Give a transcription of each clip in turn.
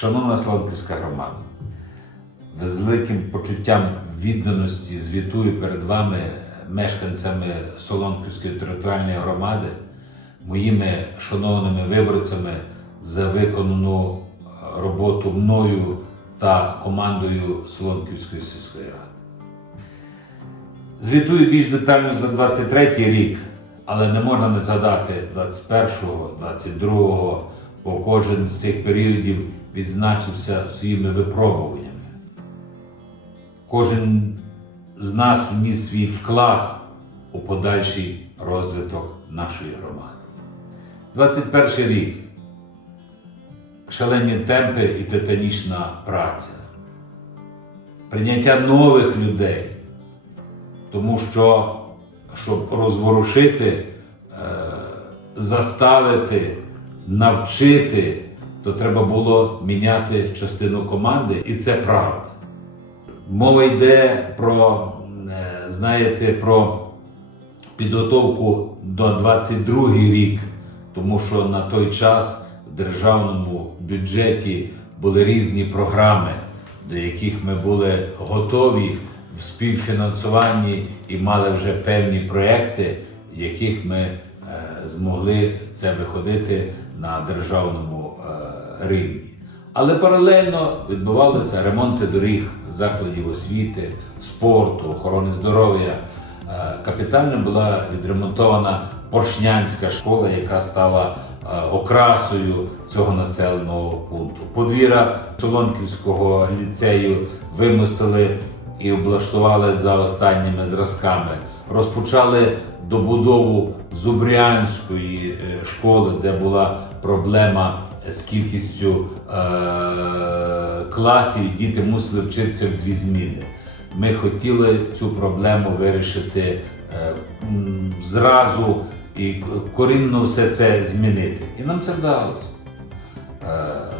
Шановна Славутівська громада, з великим почуттям відданості звітую перед вами, мешканцями Солонківської територіальної громади, моїми шановними виборцями за виконану е, роботу мною та командою Солонківської сільської ради. Звітую більш детально за 23 рік, але не можна не згадати 21-го, 22-го, бо кожен з цих періодів відзначився своїми випробуваннями. Кожен з нас вніс свій вклад у подальший розвиток нашої громади. 21 рік. Шалені темпи і титанічна праця. Прийняття нових людей. Тому що, щоб розворушити, е, заставити, навчити, то треба було міняти частину команди, і це правда. Мова йде про, е, знаєте, про підготовку до 22 рік, тому що на той час в державному бюджеті були різні програми, до яких ми були готові в співфінансуванні і мали вже певні проекти, яких ми е, змогли це виходити на державному е, рівні. Але паралельно відбувалися ремонти доріг, закладів освіти, спорту, охорони здоров'я. Е, Капітально була відремонтована Поршнянська школа, яка стала е, окрасою цього населеного пункту. Подвір'я Солонківського ліцею вимостили і облаштували за останніми зразками. Розпочали добудову Зубрянської е, школи, де була проблема з кількістю е- класів, діти мусили вчитися в дві зміни. Ми хотіли цю проблему вирішити е, зразу і корінно все це змінити. І нам це вдалося.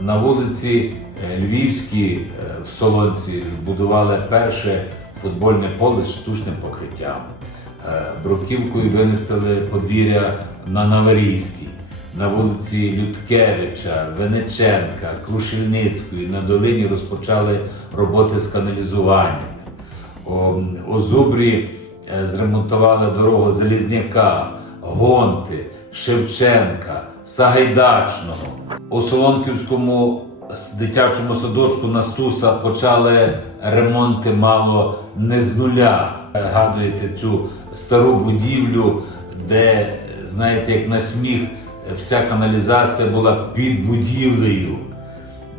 На вулиці Львівській в Солонці будували перше футбольне поле з штучним покриттям. Е, Бруківкою винесли подвір'я на Наварійській, на вулиці Людкевича, Венеченка, Крушельницької. На долині розпочали роботи з каналізуванням. У Зубрі е, зремонтували дорогу Залізняка, Гонти, Шевченка, Сагайдачного. У Солонківському дитячому садочку Настуса почали ремонти мало не з нуля. Гадуєте цю стару будівлю, де, знаєте, як на сміх, вся каналізація була під будівлею.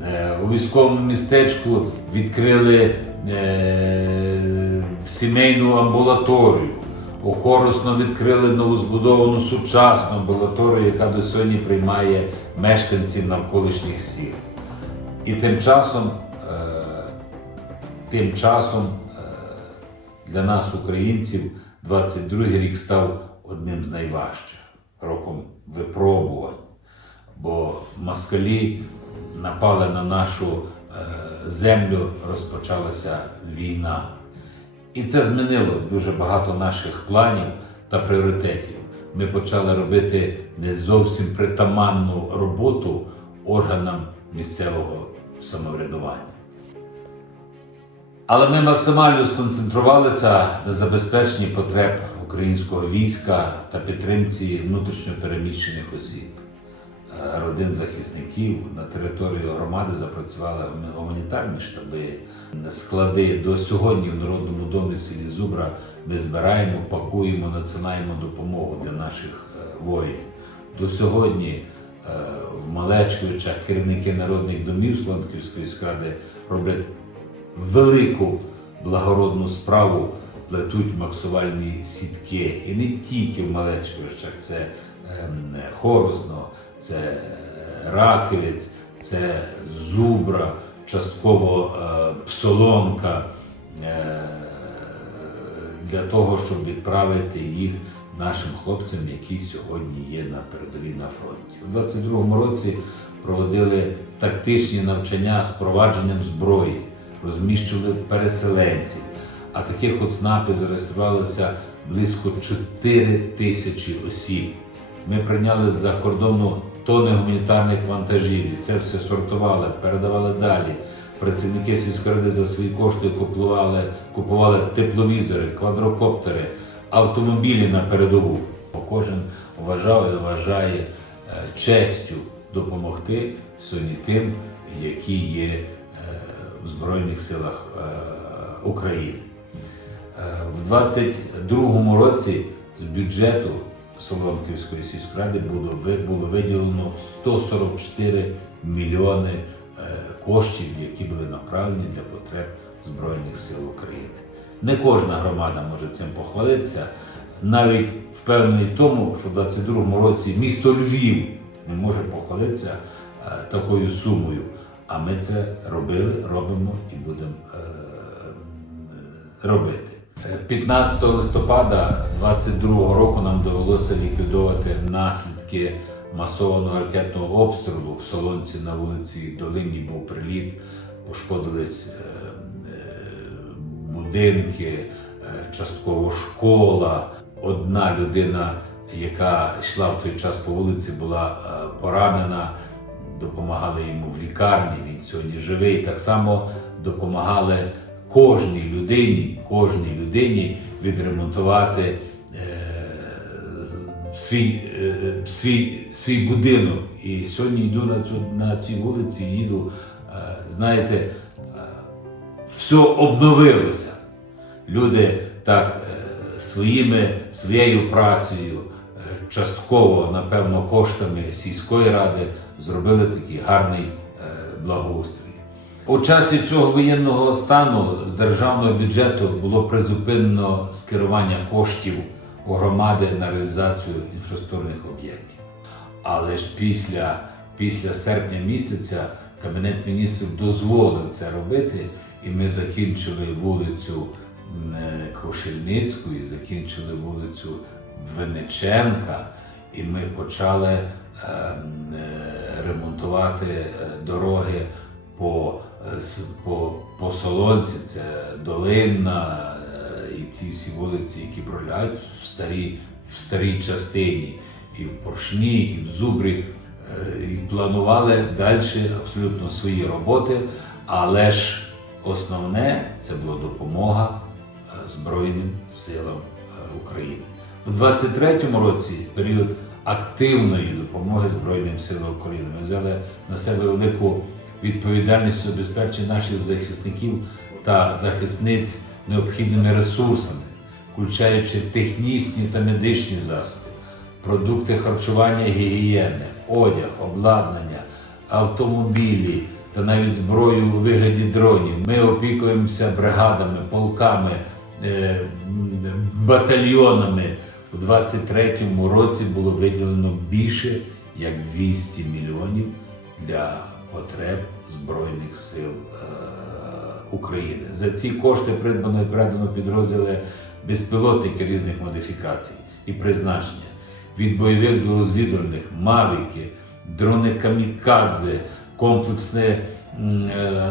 Е, У військовому містечку відкрили е, сімейну амбулаторію. У Хоросно відкрили новозбудовану сучасну амбулаторію, яка до сьогодні приймає мешканців навколишніх сіл. І тим часом, е, тим часом для нас, українців, 22 рік став одним з найважчих роком випробувань бо москалі напали на нашу е, землю, розпочалася війна. І це змінило дуже багато наших планів та пріоритетів. Ми почали робити не зовсім притаманну роботу органам місцевого самоврядування. Але ми максимально сконцентрувалися на забезпеченні потреб українського війська та підтримці внутрішньо переміщених осіб, Е, родин захисників. На території громади запрацювали гуманітарні штаби, склади. До сьогодні в Народному домі селі Зубра ми збираємо, пакуємо, надсилаємо допомогу для наших е, воїнів. До сьогодні е, в Малечковичах керівники народних домів Слонківської склади роблять велику благородну справу, плетуть максувальні сітки. І не тільки в Малечковичах, це ем, Хоросно, це е, Раківець, це Зубра, частково е, Псолонка. е, Для того, щоб відправити їх нашим хлопцям, які сьогодні є на передовій на фронті. У 22-му році проводили тактичні навчання з провадженням зброї, розміщували переселенців. А таких от СНАПів зареєструвалося близько 4 тисячі осіб. Ми прийняли з-за кордону тонни гуманітарних вантажів. І це все сортували, передавали далі. Працівники сільської ради за свої кошти купували, купували тепловізори, квадрокоптери, автомобілі на передову. Кожен вважав і вважає е, честю допомогти сьогодні тим, які є Збройних силах е, України. Е, В 22-му році з бюджету Соломківської сільської ради було, виділено 144 мільйони е, коштів, які були направлені для потреб Збройних сил України. Не кожна громада може цим похвалитися. Навіть впевнений в тому, що в 22-му році місто Львів не може похвалитися такою сумою. А ми це робили, робимо і будемо е, робити. Е, 15 листопада 22 року нам довелося ліквідувати наслідки масованого ракетного обстрілу в Солонці на вулиці Долині був приліт, пошкодились е, будинки, частково школа. Одна людина, яка йшла в той час по вулиці, була поранена. Допомагали йому в лікарні, він сьогодні живий. Так само допомагали кожній людині, кожній людині відремонтувати е, свій, е, свій, свій будинок. І сьогодні йду на цю на цій вулиці, їду. е, знаєте, е, все обновилося. Люди так е, своїми, своєю працею, е, частково, напевно, коштами сільської ради зробили такий гарний е, благоустрій. У часі цього воєнного стану з державного бюджету було призупинено скерування коштів у громади на реалізацію інфраструктурних об'єктів. Але ж після, після серпня місяця Кабінет міністрів дозволив це робити, і ми закінчили вулицю е, Крушельницьку і закінчили вулицю Вениченка, і ми почали е, м, е, ремонтувати е, дороги по, е, по, по Солонці, це Долинна і ті всі вулиці, які пролягають в старій, в старій частині, і в Поршні, і в Зубрі. І планували далі абсолютно свої роботи, але ж основне це була допомога Збройним силам України. У 23-му році період активної допомоги Збройним силам України. Ми взяли на себе велику відповідальність у наших захисників та захисниць необхідними ресурсами, включаючи технічні та медичні засоби, продукти харчування гігієни, одяг, обладнання, автомобілі та навіть зброю у вигляді дронів. Ми опікуємося бригадами, полками, е, батальйонами. У 23-му році було виділено більше як 200 мільйонів для потреб Збройних сил е, України. За ці кошти придбано і передано підрозділи безпілотників різних модифікацій і призначення від бойових до розвідувальних, мавіки, дрони камікадзе, комплексне е,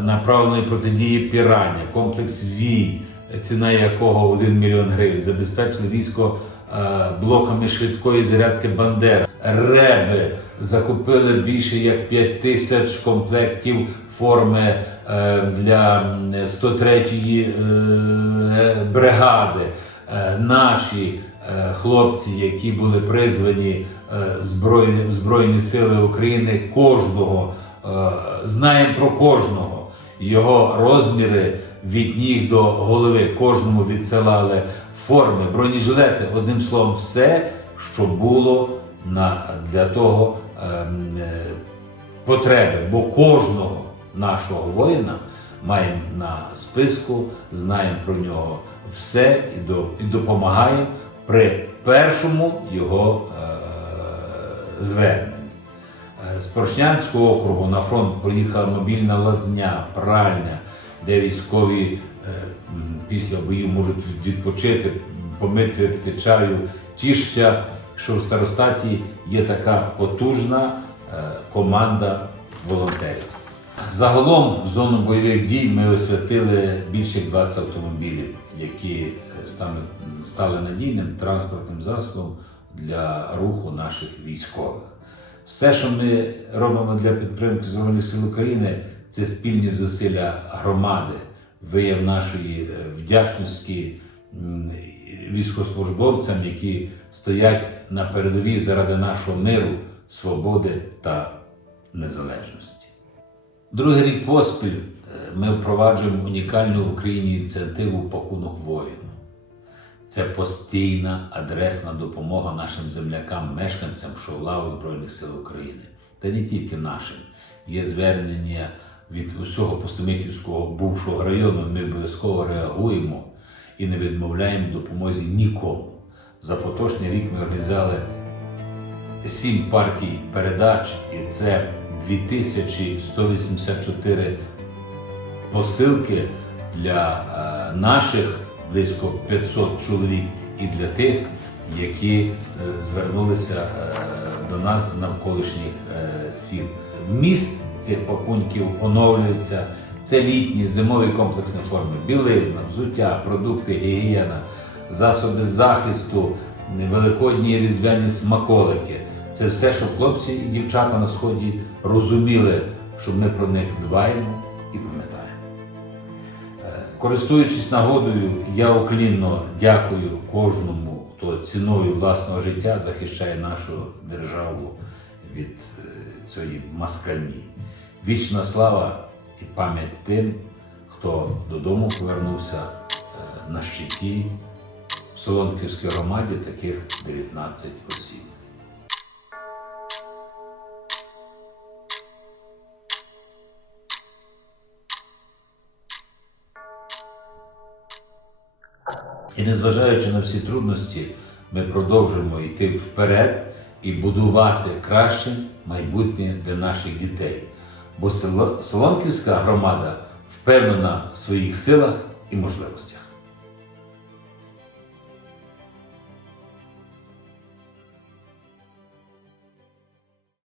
направленої протидії пірання, комплекс Вій, ціна якого 1 мільйон гривень, забезпечили військо блоками швидкої зарядки Бандера. Реби закупили більше як 5 тисяч комплектів форми е, для м, 103-ї е, бригади. Е, Наші е, хлопці, які були призвані е, Збройні, Збройні Сили України, кожного е, знаємо про кожного. Його розміри від ніг до голови кожному відсилали форми, бронежилети, одним словом, все, що було на, для того ем, е, потреби. Бо кожного нашого воїна маємо на списку, знаємо про нього все і, до, і допомагаємо при першому його е, зверненні. Е, З Поршнянського округу на фронт проїхала мобільна лазня, пральня, де військові е, після боїв можуть відпочити, помитися чаю. Тішся, що в старостаті є така потужна е, команда волонтерів. Загалом в зону бойових дій ми освятили більше 20 автомобілів, які е, стали надійним транспортним засобом для руху наших військових. Все, що ми робимо для підтримки Збройних сил України, це спільні зусилля громади, вияв нашої е, вдячності військовослужбовцям, які стоять на передовій заради нашого миру, свободи та незалежності. Другий рік поспіль е, ми впроваджуємо унікальну в Україні ініціативу Пакунок воїну. Це постійна адресна допомога нашим землякам, мешканцям, що в Збройних сил України. Та не тільки нашим. Є звернення від усього Пустомитівського бувшого району. Ми обов'язково реагуємо і не відмовляємо допомозі нікому. За поточний рік ми організували сім партій передач, і це 2184 посилки для е, наших близько 500 чоловік і для тих, які е, звернулися е, до нас з навколишніх сіл. Вміст цих пакунків оновлюється. Це літні зимові комплексні форми, білизна, взуття, продукти, гігієна, засоби захисту, великодні різдвяні смаколики. Це все, щоб хлопці і дівчата на сході розуміли, що ми про них дбаємо і пам'ятаємо. Е, Користуючись нагодою, я уклінно дякую кожному, хто ціною власного життя захищає нашу державу від е, цієї маскальні. Вічна слава і пам'ять тим, хто додому повернувся е, на щиті в Солонківській громаді таких 19 осіб. І незважаючи на всі трудності, ми продовжуємо йти вперед і будувати краще майбутнє для наших дітей. Бо Солонківська громада впевнена в своїх силах і можливостях.